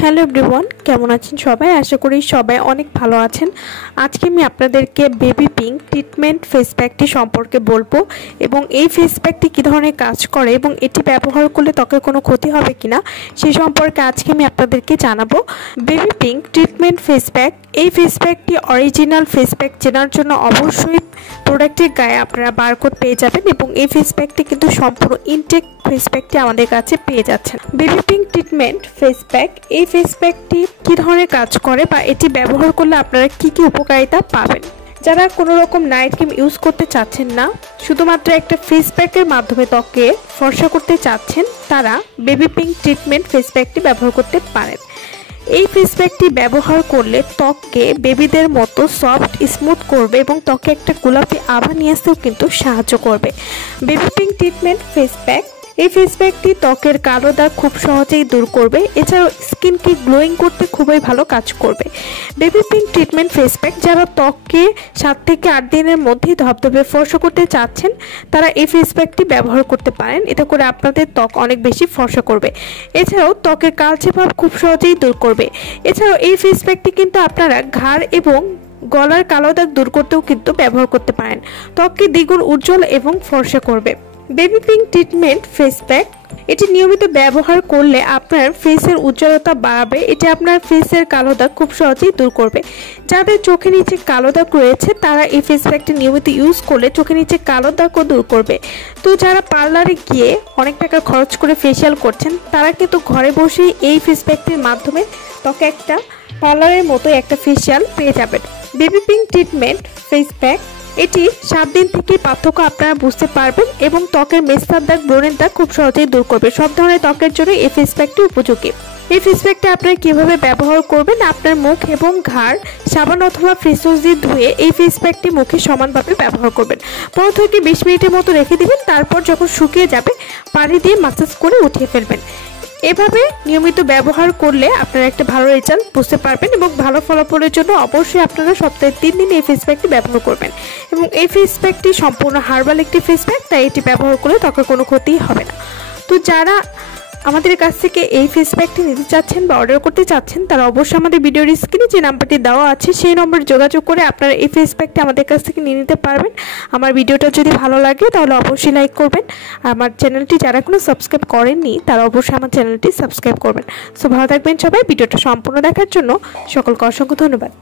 Hello everyone, কেমন আছেন সবাই? আশা করি সবাই অনেক ভালো আছেন। আজকে আমি আপনাদেরকে বেবি পিঙ্ক ট্রিটমেন্ট ফেস প্যাকটি সম্পর্কে বলবো এবং এই ফেস প্যাকটি কী ধরনের কাজ করে এবং এটি ব্যবহার করলে ত্বকের কোনো ক্ষতি হবে কিনা সেই সম্পর্কে আজকে আমি আপনাদেরকে জানাবো। Baby pink treatment face pack, এই ফেস প্যাকটি অরিজিনাল ফেস প্যাক চেনার জন্য অবশ্যই প্রোডাক্টের গায়ে আপনারা বারকোড পেয়ে যাবেন এবং এই ফেস প্যাকটি কিন্তু সম্পূর্ণ ইনটেক ফেস প্যাকটি আমাদের কাছে পেয়ে যাচ্ছেন। Baby pink treatment face pack, এই ফেস প্যাকটি কী ধরনের কাজ করে বা এটি ব্যবহার করলে আপনারা কি কি উপকারিতা পাবেন। যারা কোনো রকম নাইট ক্রিম ইউজ করতে চাচ্ছেন না, শুধুমাত্র একটা ফেস প্যাকের মাধ্যমে ত্বকে ফর্সা করতে চাচ্ছেন, তারা বেবি পিঙ্ক ট্রিটমেন্ট ফেস প্যাকটি ব্যবহার করতে পারেন। এই ফেস প্যাকটি ব্যবহার করলে ত্বককে বেবিদের মতো সফট স্মুথ করবে এবং ত্বকে একটা গোলাপি আভা নিয়ে আসতেও কিন্তু সাহায্য করবে। Baby pink treatment face pack, এই ফেস প্যাকটি ত্বকের কালো দাগ খুব সহজেই দূর করবে, এছাড়াও স্কিনকে গ্লোয়িং করতে খুবই ভালো কাজ করবে। Baby pink treatment face pack, যারা ত্বককে 7 থেকে 8 দিনের মধ্যেই ধবধবে ফর্সা করতে চাচ্ছেন, তারা এই ফেস প্যাকটি ব্যবহার করতে পারেন। এতে করে আপনাদের ত্বক অনেক বেশি ফর্সা করবে, এছাড়াও ত্বকের কালচে ভাব খুব সহজেই দূর করবে। এছাড়াও এই ফেস প্যাকটি কিন্তু আপনারা ঘাড় এবং গলার কালো দাগ দূর করতেও কিন্তু ব্যবহার করতে পারেন, ত্বককে দ্বিগুণ উজ্জ্বল এবং ফর্সা করবে। Baby pink treatment face pack, এটি নিয়মিত ব্যবহার করলে আপনার ফেসের উজ্জ্বলতা বাড়াবে, এটি আপনার ফেসের কালো দাগ খুব সহজেই দূর করবে। যাদের চোখের নিচে কালো দাগ রয়েছে তারা এই ফেস প্যাকটি নিয়মিত ইউজ করলে চোখের নিচে কালো দাগও দূর করবে। তো যারা পার্লারে গিয়ে অনেক টাকা খরচ করে ফেসিয়াল করছেন, তারা কিন্তু ঘরে বসেই এই ফেস প্যাকটির মাধ্যমে ত্বকে একটা পার্লারের মতো একটা ফেসিয়াল পেয়ে যাবেন। Baby pink treatment face pack, এটি 7 দিন থেকে পার্থক্য আপনারা বুঝতে পারবেন এবং ত্বকের মেস্তার দাগ, ব্রণের দাগ খুব সহজেই দূর করবে। সব ধরনের ত্বকের জন্য এই ফেস প্যাকটি উপযোগী। এই ফেস প্যাকটি আপনারা কীভাবে ব্যবহার করবেন, আপনার মুখ এবং ঘাড় সাবান অথবা ফেস ওয়াশ দিয়ে ধুয়ে এই ফেস প্যাকটি মুখে সমানভাবে ব্যবহার করবেন। 15 থেকে 20 মিনিটের মতো রেখে দিবেন, তারপর যখন শুকিয়ে যাবে পানি দিয়ে মাসাজ করে উঠিয়ে ফেলবেন। এভাবে নিয়মিত ব্যবহার করলে আপনারা একটা ভালো রেজাল্ট বুঝতে পারবেন এবং ভালো ফলাফলের জন্য অবশ্যই আপনারা সপ্তাহে 3 দিন এই ফেস প্যাকটি ব্যবহার করবেন এবং এই ফেস প্যাকটি সম্পূর্ণ হার্বাল একটি ফেস প্যাক, তাই এটি ব্যবহার করলে ত্বকের কোনো ক্ষতি হবে না। তো যারা আমাদের কাছ থেকে এই ফেস প্যাকটি নিতে চাচ্ছেন বা অর্ডার করতে চাচ্ছেন, তারা অবশ্যই আমাদের ভিডিওর স্ক্রিনে যে নাম্বারটি দেওয়া আছে সেই নম্বরে যোগাযোগ করে আপনারা এই ফেস প্যাকটি আমাদের কাছ থেকে নিয়ে নিতে পারবেন। আমার ভিডিওটা যদি ভালো লাগে তাহলে অবশ্যই লাইক করবেন। আমার চ্যানেলটি যারা এখনো সাবস্ক্রাইব করেননি তারা অবশ্যই আমার চ্যানেলটি সাবস্ক্রাইব করবেন। সো ভালো থাকবেন সবাই। ভিডিওটা সম্পূর্ণ দেখার জন্য সকলকে অসংখ্য ধন্যবাদ।